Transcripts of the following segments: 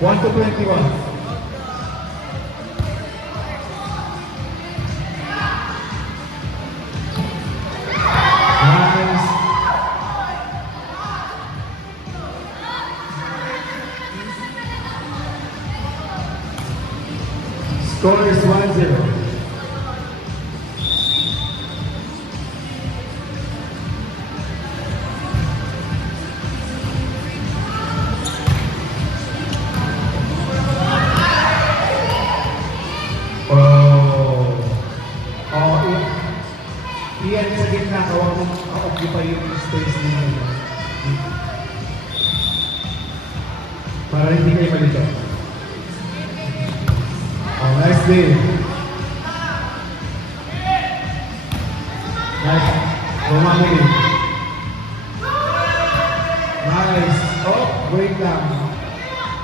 1 to 21. Nice. Score is 1-0. Iyan sa gitna, kawag mo ka-occupy yung space nila. Para hindi kayo malito. Oh, nice day. Nice. Romani. Nice. Oh, wait lang.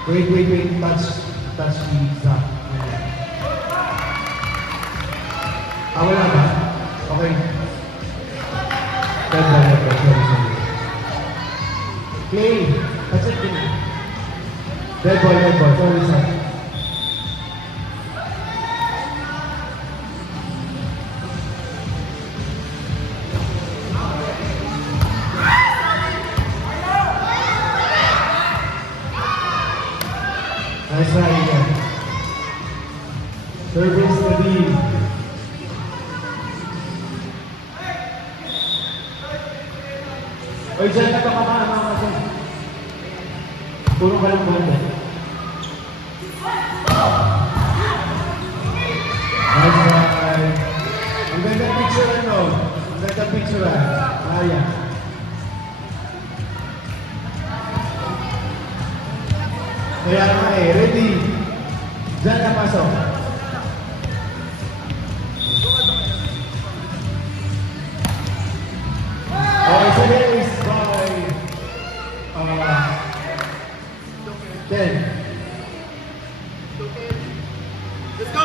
Wait. Touch the zap. Wala ba? Okay. Sorry. Clay, that's it. Red ball. Sorry, sir. Nice try again. Service the lead. Oy, dyan na ito kamama siya. Puro ka lang banda. Nice try. Ang ganda picture ano? Ang ganda picture Kaya. Kaya nga ready. Dyan na pasok. Okay, so here is by 10. Let's go!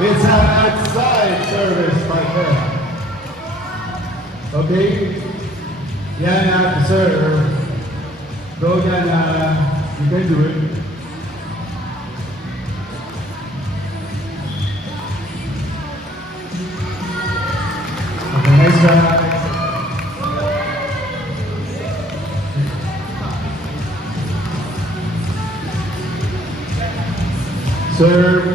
It's an outside service by 10. Okay? Yan na, serve. Go yan na, you can do it. Okay, nice try. Serve.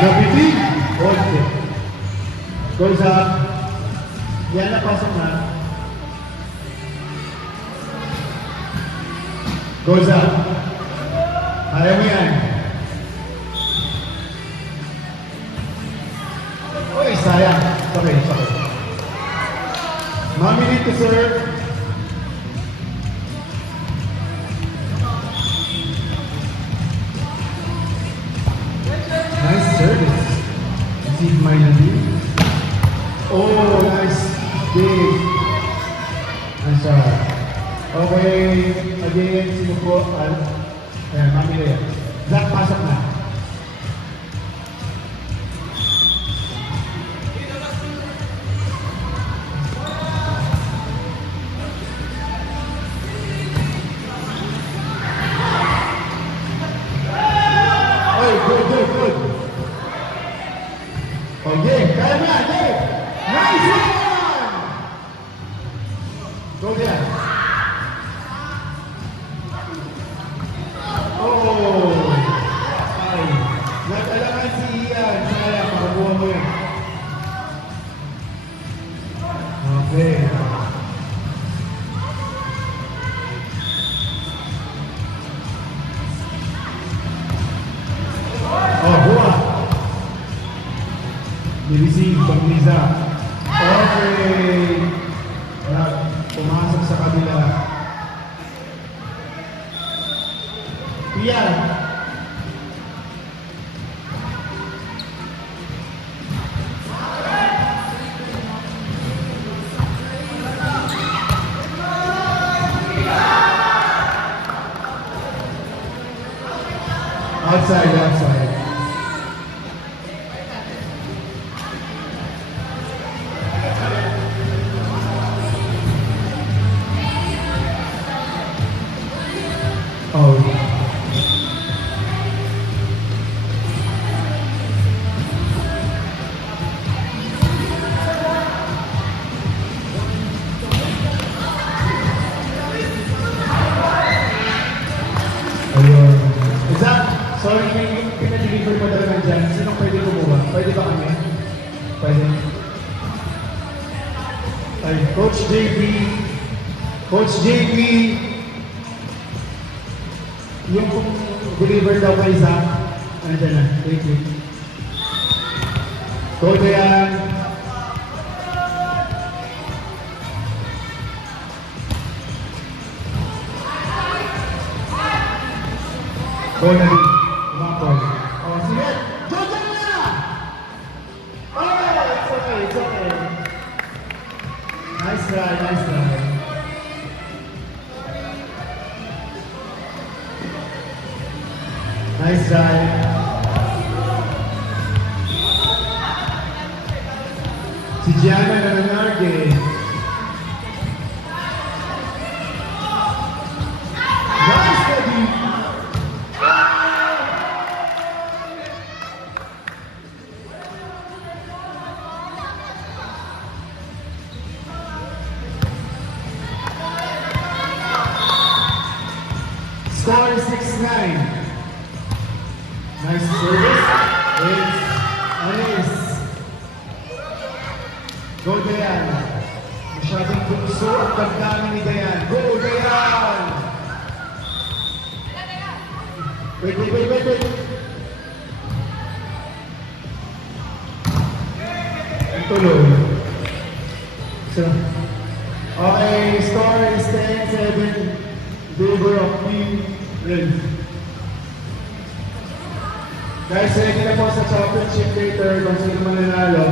Nabitig. Okay. Goes up. Yan na, pasok na. Goes up. Ayaw mo yan. Uy, sayang. Sorry. Mami need to serve. Nice service. Receive my lead. Oh, nice. Big. Nice shot. Okay. Again, sino po? Ayan, Mami na yan. Zach, pasok na. Oy, good. Okay, kaya mo yan, Dave. Nice one! Go there. Oh! Ay, nagalaman si Ian. Sayang, makabuha mo yan. Okay. Oh, buha. Nireceive pang Liza. Okay. Pumasok sa kabila. Iyan. Outside. dyan, sinong pwede kumuha? Pwede ba kami? Pwede. Ay, Coach JB. Coach JB. Yung deliver daw kay Zach. Nandiyan na. Wait. Go Dayan. Go na din. Umapol. Oh, sige. Go Dayan na! Oh, it's okay. Nice try. Nice try. Si Gianna na nanarge. Nice, baby! Score 6-9. Nice service. It's Anis. Go Dayan. Masyadong gusto ang pagdami ni Dayan. Go Dayan! Wait. Ang tuloy. So, okay, score is 10-7. Favor of Team Red. Guys, ready na po sa championship later kung sino mananalo.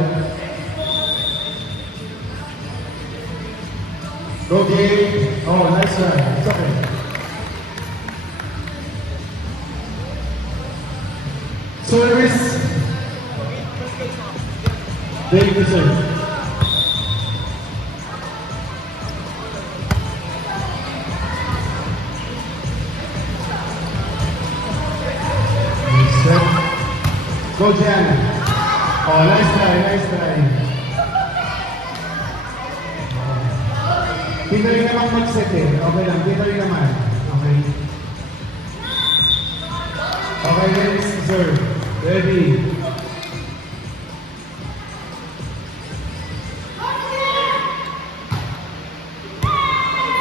Go game. Oh, nice one. It's okay. Service. Thank you, sir. Go Gianna. Oh, nice try. Hindi rin naman mag-set eh. Okay lang, hindi rin naman. Okay. Okay, ready, sir. Ready.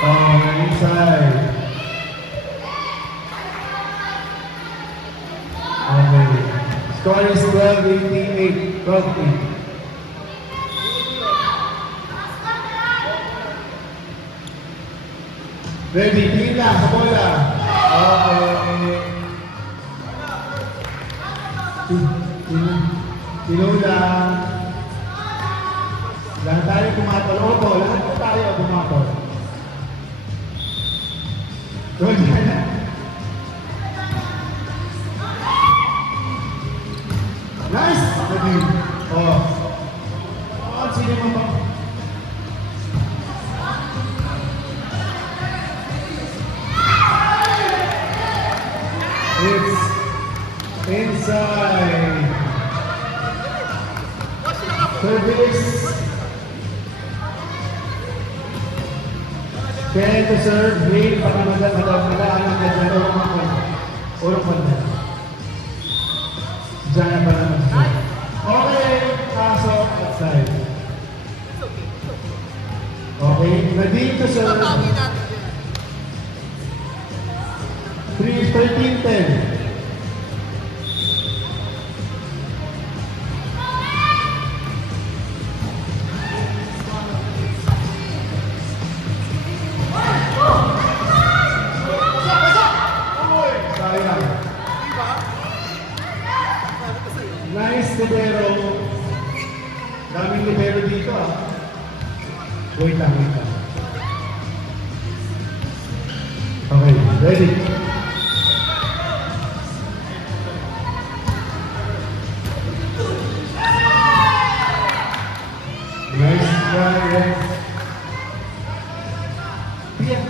Oh, inside. Okay. Score is 12-18. 12-8. Ready, tingin lang sa bola. Okay. Tinula. Lahat tayo pumatol. Opo, lahat po tayo pumatol. Go dyan. Nice! Ready. Oh. Oh, sige mo pa. It's inside. Service. Kaya to serve. Hey, baka madaanan ka dyan. Urong panda. Diyan na pala mag-serve. Okay, kaso outside. Okay, ready to serve. 13-10. Nice libero. Daming libero dito ah. Wait lang. Okay, ready? Nice try, yes. Yeah.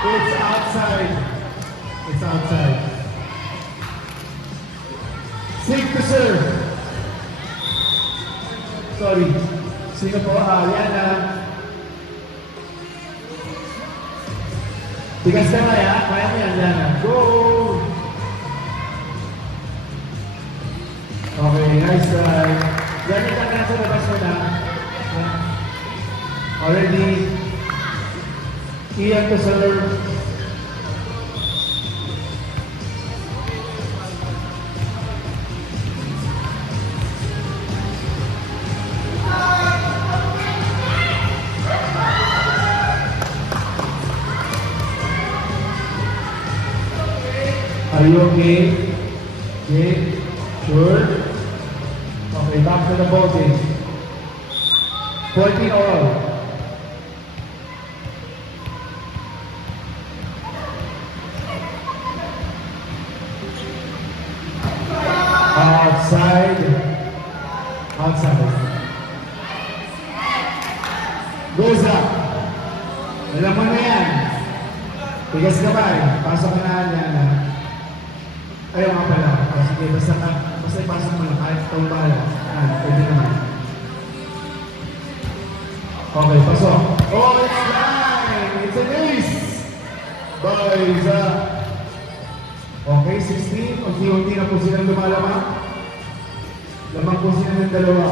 It's outside. It's outside. Sink to serve. Sorry. Sino po? Yan na. Tigas ka na yan. Kaya mo yan, Yana. Go! Okay, nice try. Gamit ka na sa labas mo na. Already. Ian to serve. Are you okay? Okay? Sure? Okay, back to the ballgame. 14 all. Outside. Outside. Goes up. Alam mo na yan. Tigas kamay. Pasok na yan. Ayaw nga pala. Sige, basta ipasok mo lang. Kahit itong bala. Pwede naman. Okay, pasok. Oh, it's fine! It's an ace! Boys, okay, 16. Unti-unti na po silang lumalamang. Lamang po sila ng dalawa.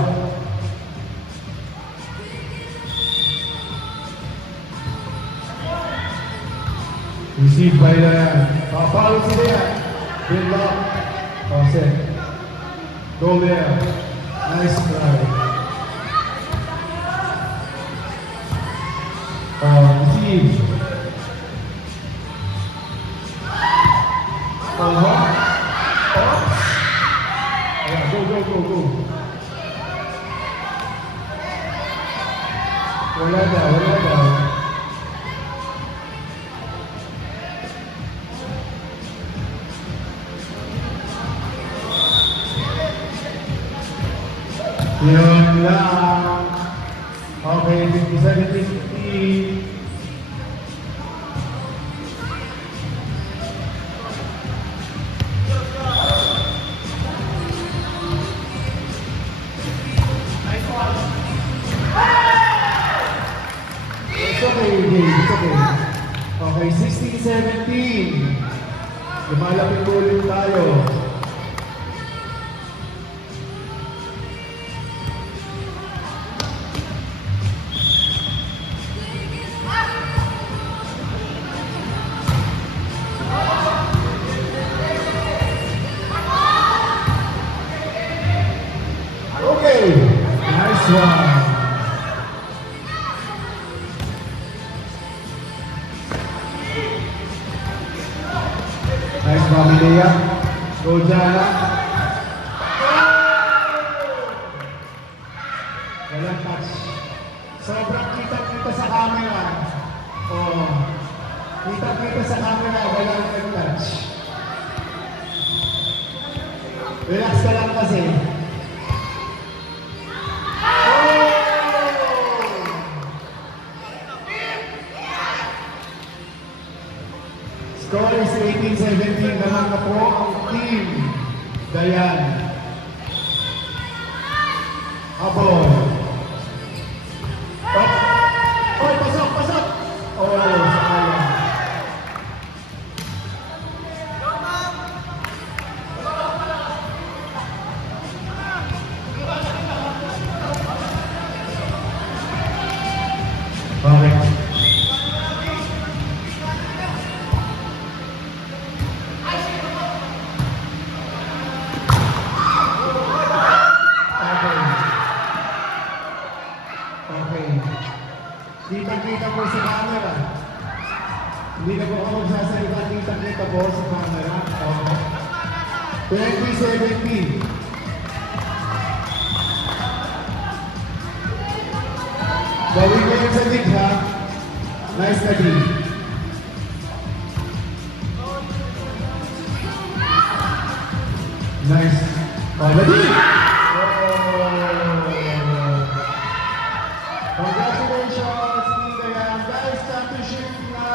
Receive by Ryan. Papalo sila yan. Good luck. Oh, set. Go there. Nice try. Receive. Yeah, go. Wala daw. Yun lang. Okay, 57-50. It's okay, Dave. It's okay. Okay, 16-17. Lumalapit po ulit tayo. Okay, nice one. Nice Bobby Leah. Go Jana. Walang touch. Sobrang kita sa camera. Oh, kita sa camera. Walang touch. Relax ka lang kasi. Score is 18-17 naman na po ang team. Dayan. Abon. Oh, pasok! Oh, sakala. Okay. Kita po sa camera. Hindi na po ako magsasalita. Kita po sa camera. Okay. 2017. Gawin ko yun sa lig, ha? Nice na din. Nice. Oh, lagi! Congratulations, Team Dayan. Guys, championship na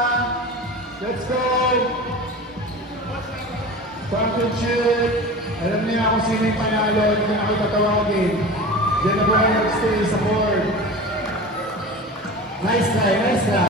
Let's go! Front and shoot. Alam niya kung sino yung panalo. Hindi na kayo tatawagin. Diyan na po kayo nag-stay sa board. Nice try, nice try.